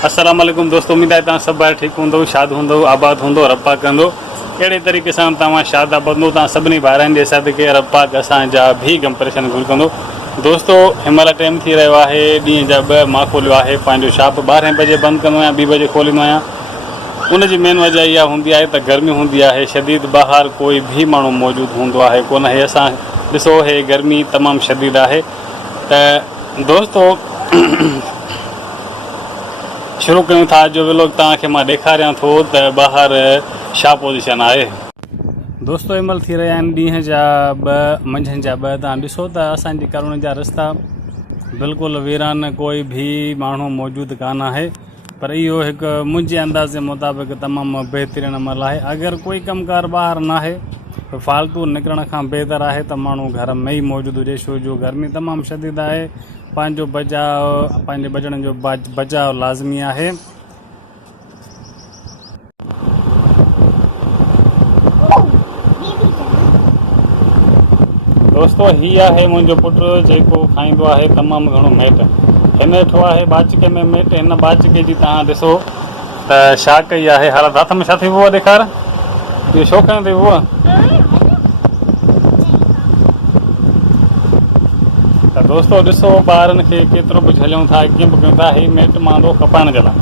अस्सलाम वालेकुम दोस्तों, उम्मीद है सब बार ठीक होंदो, शाद होंदो, आबाद होंदो, रब्बा कंदो। अड़े तरीक़े से तव्हां शाद आबाद होंदो, तव्हां सभिनी ॿारनि जे सदके रब्बा असांजा भी गम परेशान दूर कंदो। दोस्तों हिनमहिल टाइम थी रहियो आहे ॾींहं जा 2 मां खोलियो आहे पंहिंजो शॉप। 12 बजे बंदि कंदो आहियां, 2 बजे खोलींदो आहियां। उनजी मेन वजह इहा हूंदी आहे त गर्मी हूंदी आहे शदीद, ॿाहिरि कोई बि माण्हू मौजूदु हूंदो आहे कोन। हे असां ॾिसो हे गर्मी तमामु शदीद आहे। त दोस्तों शुरू कयूं था जो व्लॉग तव्हांखे मां ॾेखारियां थो त ॿाहिरि छा पोज़ीशन आहे। दोस्तों हिनमहिल थी रहिया आहिनि ॾींहं जा 2 मंझंदि जा 2। तव्हां ॾिसो त असांजी कॉलोनी जा रस्ता बिल्कुलु वीरान, कोई बि माण्हू मौजूदु कान आहे। पर इहो हिकु मुंहिंजे अंदाज़े मुताबिक़ तमामु बहितरीनु अमल आहे। अगरि कोई कमकार ॿाहिरि न आहे त फालतू निकिरण खां बहितर आहे त माण्हू घर में ई मौजूदु हुजे, छो जो गर्मी तमामु शदीद आहे। पंहिंजो पंहिंजे बचण जो बचाव लाज़मी आहे। दोस्तों हीअ आहे मुंहिंजो पुटु जेको खाईंदो आहे तमामु घणो मेट। हिन वेठो आहे बाचिके में मेट। हिन बाचिके जी तव्हां ॾिसो त छा कई आहे हालत। हथ में छा थी वियो आहे ॾेखार, इहो छो खयो अथई उहा? त दोस्तों ॾिसो ॿारनि खे केतिरो बि झलियूं था, कीअं बि कयूं था, हीउ मेट मांदो खपाइण जे लाइ।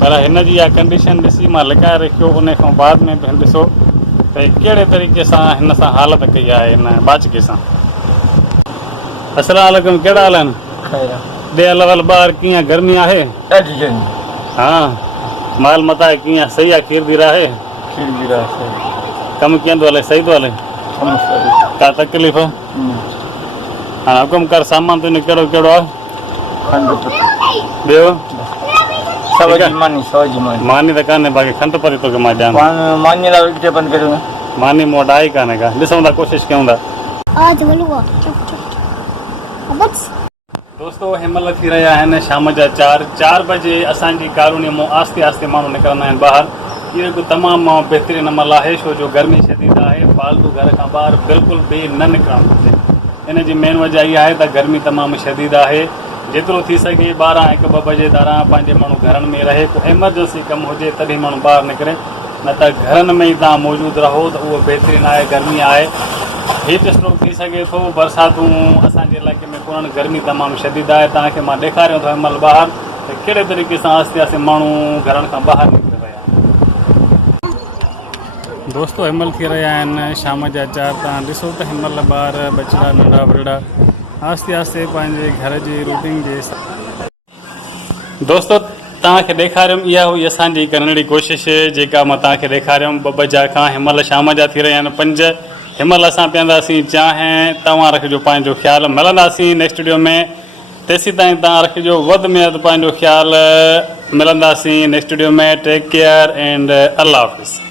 पर हिन जी इहा कंडीशन ॾिसी मां लिकाए रखियो। उन खां बाद में बि ॾिसो त कहिड़े तरीक़े सां हिन सां हालत कई आहे हिन बाचिके सां। अस्सलाम वालेकुम, कहिड़ा हाल आहिनि? ॾे हल वल ॿाहिरि कीअं गर्मी आहे? हा माल मता कीअं सही आहे? खीर बि आहे? कमु कीअं थो हले? सही थो हले? का तकलीफ़? हाँ हुकुम कर, सामान तुंहिंजो कहिड़ो कहिड़ो आहे? ॿियो मानी त कान्हे, बाक़ी खंड परी तोखे मां ॾियां। मानी मूं वटि आहे ई कान्हे का, ॾिसूं था, कोशिशि कयूं था। दोस्तों हिनमहिल थी रहिया आहिनि शाम जा 4 बजे। असांजी कॉलोनी मां आस्ते आस्ते माण्हू निकिरंदा आहिनि ॿाहिरि। इहो हिकु तमामु बहितरीनु अमल आहे, छो जो गर्मी शदीद आहे। फालतू घर खां ॿाहिरि बिल्कुलु बि न निकिरणु घुरिजे। इन जी मेन वजह इहा आहे त गर्मी तमामु शदीद आहे। जेतिरो थी सघे 12-1-2 बजे दौरान पंहिंजे माण्हू घरनि में रहे। को एमरजेंसी कमु हुजे तॾहिं माण्हू ॿाहिरि निकिरे, न त घरनि में ई तव्हां मौजूदु रहो त उहो बहितरीनु आहे। गर्मी आहे, हीट स्ट्रोक थी सघे थो। बरसातूं असांजे इलाइक़े में कोन्हनि, गर्मी तमामु शदीद आहे। तव्हांखे मां ॾेखारियां थो हिनमहिल ॿाहिरि त कहिड़े तरीक़े सां आस्ते आस्ते माण्हू घरनि खां ॿाहिरि निकिरी रहिया आहिनि। दोस्तों हिनमहिल थी रहिया आहिनि शाम जा 4। तव्हां ॾिसो त हिनमहिल ॿार बचड़ा नंढा वॾड़ा आस्ते आस्ते पंहिंजे घर जी रूटीन जे। दोस्तों तव्हांखे ॾेखारियुमि, इहा हुई असांजी करण जी कोशिशि जेका मां तव्हांखे ॾेखारियुमि 2 बजे खां। हिनमहिल शाम जा थी रहिया आहिनि 5। हिनमहिल असां पीअंदासीं चांहि। तव्हां रखिजो पंहिंजो ख़्यालु। मिलंदासीं नेक्स्ट वीडियो में। तेसीं ताईं तव्हां रखिजो वधि में वधि पंहिंजो ख़्यालु। मिलंदासीं नेक्स्ट वीडियो में। टेक केयर एंड अल्लाह हाफ़िज़।